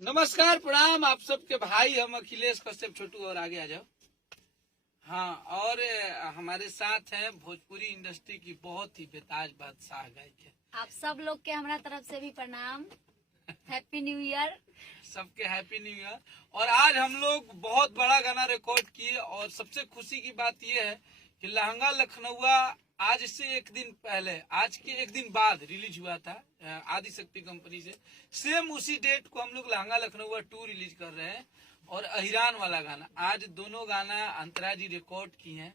नमस्कार, प्रणाम आप सबके भाई। हम अखिलेश कश्यप छोटू और आगे आ जाओ। हाँ, और हमारे साथ हैं भोजपुरी इंडस्ट्री की बहुत ही बेताज बादशाह गायक है। आप सब लोग के हमारा तरफ से भी प्रणाम। Happy new year. सबके हैप्पी न्यू ईयर। और आज हम लोग बहुत बड़ा गाना रिकॉर्ड किए और सबसे खुशी की बात यह है कि लहंगा लखनऊआ आज से एक दिन पहले, आज के एक दिन बाद रिलीज हुआ था आदि शक्ति कंपनी से। सेम उसी डेट को हम लोग लहंगा लखनऊआ 2 रिलीज कर रहे हैं। और अहिरान वाला गाना, आज दोनों गाना अंतरा जी रिकॉर्ड किए हैं।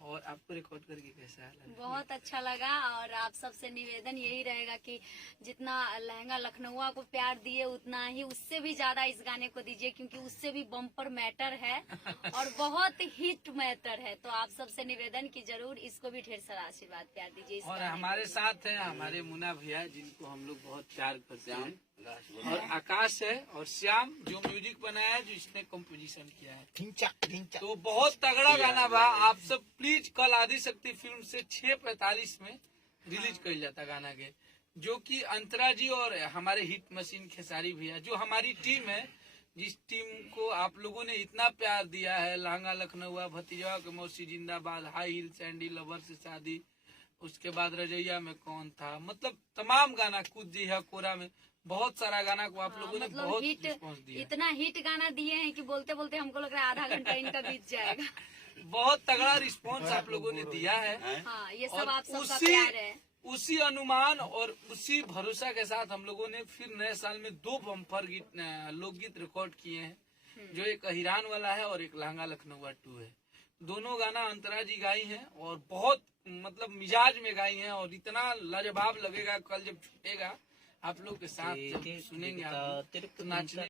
और आपको रिकॉर्ड करके कैसा लगा? बहुत अच्छा लगा। और आप सबसे निवेदन यही रहेगा कि जितना लहंगा लखनऊआ को प्यार दिए उतना ही उससे भी ज्यादा इस गाने को दीजिए, क्योंकि उससे भी बम्पर मैटर है और बहुत हिट मैटर है। तो आप सबसे निवेदन की जरूर इसको भी ढेर सारा आशीर्वाद प्यार दीजिए। इस और गाने हमारे को। साथ हैं हमारे मुन्ना भैया, जिनको हम लोग बहुत प्यार करते हैं, और आकाश है, और श्याम जो म्यूजिक बनाया है, जो इसने कंपोजिशन किया है। तो बहुत तगड़ा गाना बा। आप सब प्लीज कल आदि शक्ति फिल्म से 6:45 में रिलीज कर जाता गाना के, जो कि अंतरा जी और हमारे हिट मशीन खेसारी भैया, जो हमारी टीम है, जिस टीम को आप लोगों ने इतना प्यार दिया है। लहंगा लखनऊआ, भतीजा के मौसी जिंदाबाद, हाई हिल सैंडी, लवर से शादी, उसके बाद रजैया में कौन था, मतलब तमाम गाना, कूद जी है कोरा में, बहुत सारा गाना को आप लोगों ने मतलब बहुत हिट, रिस्पॉन्स दिया। इतना हिट गाना दिए हैं कि बोलते बोलते हमको लग रहा है आधा घंटा इनका बीत जाएगा। बहुत तगड़ा रिस्पॉन्स आप लोगों ने दिया है। हाँ, ये सब और आप सबका प्यार है। उसी अनुमान और उसी भरोसा के साथ हम लोगों ने फिर नए साल में 2 बम्पर गीत, लोकगीत रिकॉर्ड किए हैं, जो एक अहिरान वाला है और एक लहंगा लखनऊआ 2 है। दोनों गाना अंतरा जी गाई हैं और बहुत मतलब मिजाज में गाई हैं, और इतना लाजवाब लगेगा कल जब छूटेगा आप लोग के साथ, जब सुनेंगे आप लोग, तो नाचने